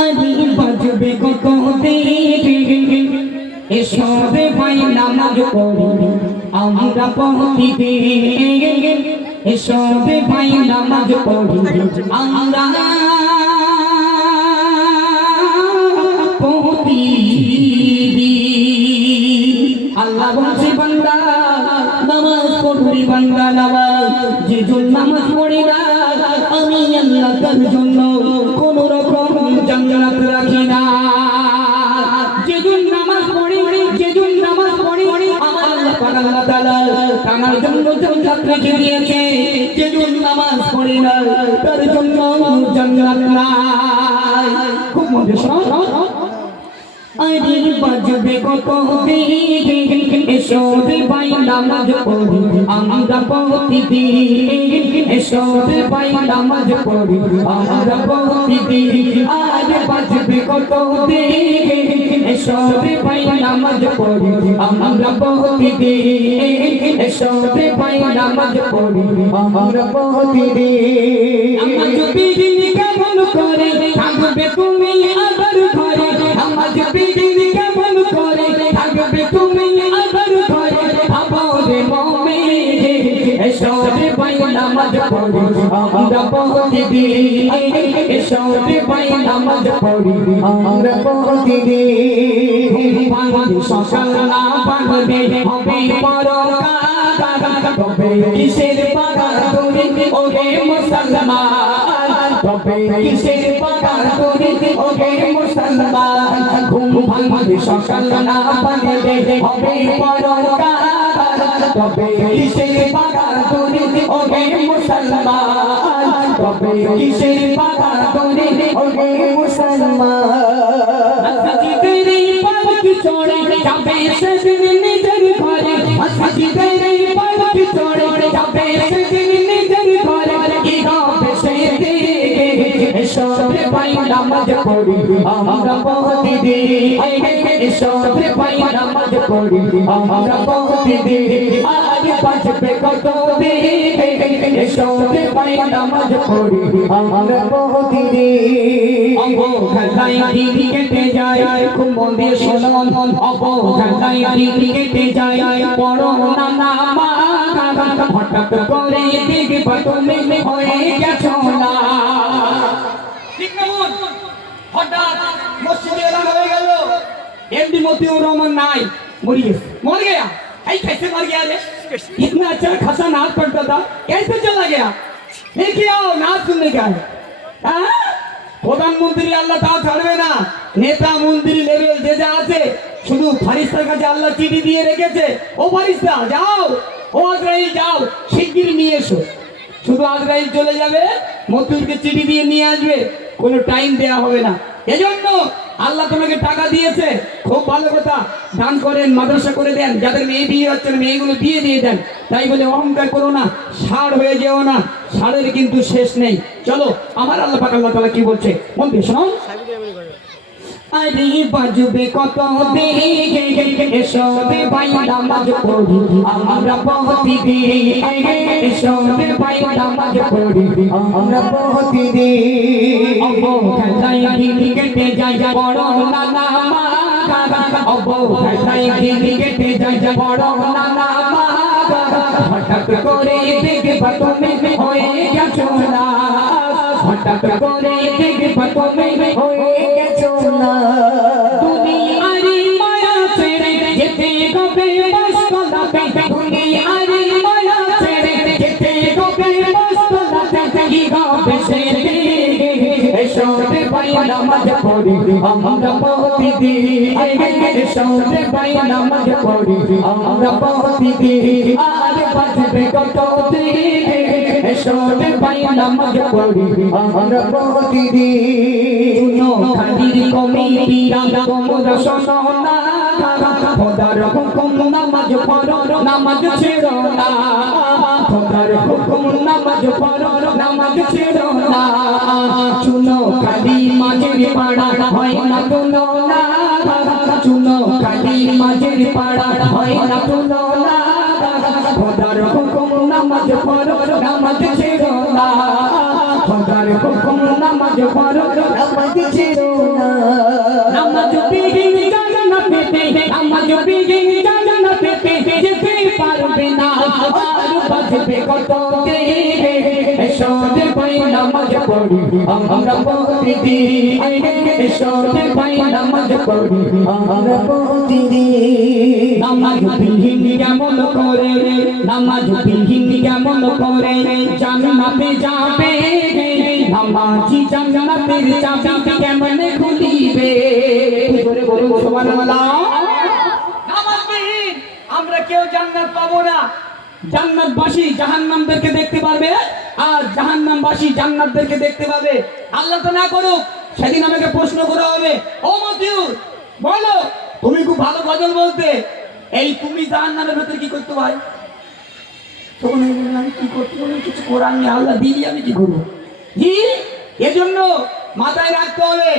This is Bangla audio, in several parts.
আরে বাজবে কত দিন এসবে ভাই নামাজ পড়ি আমরা প্রতিদিন এসবে ভাই নামাজ পড়ি আমরা আল্লাহ বলছে বান্দা নামাজ পড়বি বান্দা নামাজ যে নামাজ পড়ি না আমি আল্লাহ তার জন্য কোন রকম জান্নাত রাখি না। যেদিন নামাজ পড়ি যেদিন নামাজ পড়ি আমার আল্লাহ পাক আল্লাহ তাআলা তার জন্য জান্নাত রেখে দিয়েছে। যেদিন নামাজ পড়ি না তার জন্য জান্নাত নাই। খুব মজা শোনো আরে বাজবে কত দিন এসবে ভাই নামাজ পড়ি আমরা প্রতিদিন এসবে ভাই নামাজ পড়ি আমরা প্রতিদিন। আরে বাজবে কত দিন এসবে ভাই নামাজ পড়ি আমরা প্রতিদিন এসবে ভাই নামাজ পড়ি আমরা প্রতিদিন। নামাজ বিদিন কেমন করে থাকবে তুমি আবার ঘরে নামাজ বিদিন কেমন করে থাকবে তুমি আবার ঘরে আমারে মুমিন এসবে ভাই নামাজ পড়ি আমরা প্রতিদিন এসবে ভাই নামাজ পড়ি আমরা প্রতিদিন। পাঁচ সকাল না পাগলে হবে পরকাল তবে কিসের পাগল তুমি ওরে মুসলমান তবে কিসের পাগল তুমি ওরে মুসলমান। ঘুম ভাঙবে সকাল না পাগলে হবে পরকাল তবে কিসের পাগল তুমি ওরে মুসলমান তবে কিসের পাগল তুমি ওরে মুসলমান। মসজিদের পালকি চড়ে যাবে সেদিন নিজের ঘরে মসজিদের পালকি চড়ে যাবে সেদিন নিজের ঘরে কি হবে সেদিন এসবে ভাই নামাজ পড়ি আমরা প্রতিদিন এসবে ভাই নামাজ পড়ি আমরা প্রতিদিন। আরে বাজবে কত দিন এসবে ভাই নামাজ পড়ি আমরা প্রতিদিন। অবহেলায় দিন কেটে যায় খুব মন দিয়ে শোনো অবহেলায় দিন কেটে যায় পড়ো না নামাজ হঠাৎ করে দেখবে তুমি হয়ে গেছো না। ঠিক না মন হঠাৎ মসজিদে এলান হয়ে গেল এমডি মতিউর রহমান নাই मर गया ऐ कैसे मर गया रे इतना अच्छा खासा नाच पढ़ता था कैसे चला गया लेके आओ नाच सुनने का है প্রধানমন্ত্রী আল্লাহ তা ছাড়বে না নেতা মন্ত্রী লেভেল যে যা আছে শুধু ফারিস্তার কাছে আল্লাহ চিঠি দিয়ে রেখেছে ও ফারিস্তা যাও ও আজরাইল যাও শিগগির নিয়ে এসো। শুধু আজরাইল চলে যাবে মতিউরকে চিঠি দিয়ে নিয়ে আসবে কোনো টাইম দেয়া হবে না। এজন্য আল্লাহ তোমাকে টাকা দিয়েছে খুব ভালো কথা দান করেন মাদ্রাসা করে দেন যাদের মেয়ে বিয়ে হচ্ছে না মেয়েগুলো বিয়ে দিয়ে দেন তাই বলে অহংকার করো না ষাঁড় হয়ে যেও না ষাঁড়ের কিন্তু শেষ নেই। চলো আমার আল্লাহ পাক আল্লাহ তাআলা কি বলছে মন দিয়ে শোনো। আরে বাজবে কত দিন এসবে ভাই নামাজ পড়ি আমরা প্রতিদিন এসবে ভাই নামাজ পড়ি আমরা প্রতিদিন। অবহেলায় দিন কেটে যায় বড় না নামাজ অবহেলায় দিন কেটে যায় বড় না নামাজ হঠাৎ করে দেখবে তুমি হয়ে গেছো না হঠাৎ করে দেখবে তুমি হয়ে গেছো না। দুনিয়ারি মায়া ছেড়ে যেতে হবে মস্তলাতে দুনিয়ারি মায়া ছেড়ে যেতে হবে মস্তলাতে কি হবে সেদিন এসবে ভাই নামাজ পড়ি আমরা প্রতিদিন এসবে ভাই নামাজ পড়ি আমরা প্রতিদিন। আরে বাজবে কত দিন এসবে ভাই নামাজ পড়ি আমরা প্রতিদিন। খালির কমিটিরা তোমরা শোনো না খোদার হুকুম নামাজ পড়ো নামাজ ছেড়ো না খোদার হুকুম নামাজ পড়ো নামাজ ছেড়ো না। শুনো খালি মাঝের পাড়া হয় না তুলো না শুনো খালি মাঝের পাড়া হয় না তুলো না খোদার হুকুম নামাজ পড়ো নামাজ ছেড়ো না খোদার হুকুম নামাজ পড়ো নামাজ ছেড়ো না। নামাজ বিহীন জান্নাতেতে, নামাজ বিহীন জান্নাতেতে যেতে পারবে না, আর বাজবে কত কে। এসো রে ভাই নামাজ পড়ি আমরা প্রতিদিন, এসো রে ভাই নামাজ পড়ি আমরা প্রতিদিন নামাজ বিহীন কেমন করে, নামাজ বিহীন কেমন করে জান্নাতে যাবে, নামাজি জান্নাতের চাবি কেমন খুলিবে। জোরে বলুন সুবহানাল্লাহ। নামাজ বিহীন আমরা কেউ জান্নাত পাবো না। জান্নাতবাসী জাহান্নামদেরকে দেখতে পারবে, আর জাহান্নামবাসী জান্নাতদেরকে দেখতে পাবে। আল্লাহ তো না করুক, সেদিন আমাকে প্রশ্ন করা হবে, ও মতিউর বলো তুমি খুব ভালো গজল বলতে, এই তুমি জাহান্নামের ভেতরে কি করতে ভাই? তখন আমি বললাম, আমি কি করতে পারি, কিছু করার নেই, আল্লাহ দিলি আমি কি করবো। জি, এজন্য মাথায় রাখতে হবে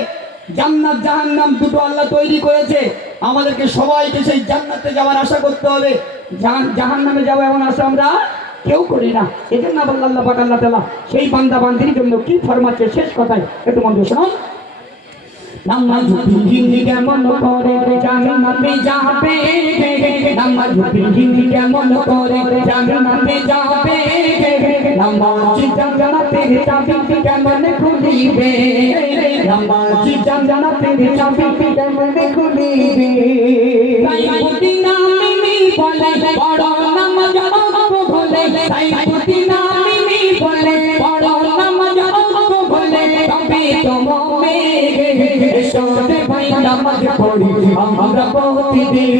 জান্নাত জাহান্নাম দুটো আল্লাহ তৈরি করেছে, আমাদেরকে সবাইকে সেই জান্নাতে যাওয়ার আশা করতে হবে। জাহান্নামে যাবো এমন আশা আমরা কেউ করি না। এজন্য আল্লাহ পাক আল্লাহ তাআলা সেই বান্দা বান্দির জন্য কি ফরমাচ্ছে, শেষ কথায় একটু মনোযোগ শুনুন। নামাজ বিহীন কেমন করে জান্নাতে যাবে, নামাজ বিহীন কেমন করে জান্নাতে যাবে, নামাজ জান্নাতের চাবি কেমন খুলিবে, নামাজ জান্নাতের চাবি কেমন খুলিবে। সাইফুদ্দিন আমিনী বলে বড় নামাজ অঙ্ক বলে, সাইফুদ্দিন আমিনী বলে বড় নামাজ অঙ্ক বলে, তবে তোমাকে এসো রে ভাই নামাজ পড়ি আমরা প্রতিদিন,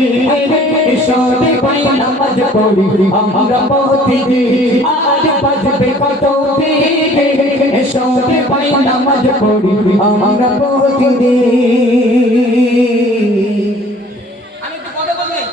এসো রে ভাই নামাজ পড়ি আমরা প্রতিদিন, আর বাজবে কত দিন, এসো রে ভাই নামাজ পড়ি আমরা প্রতিদিন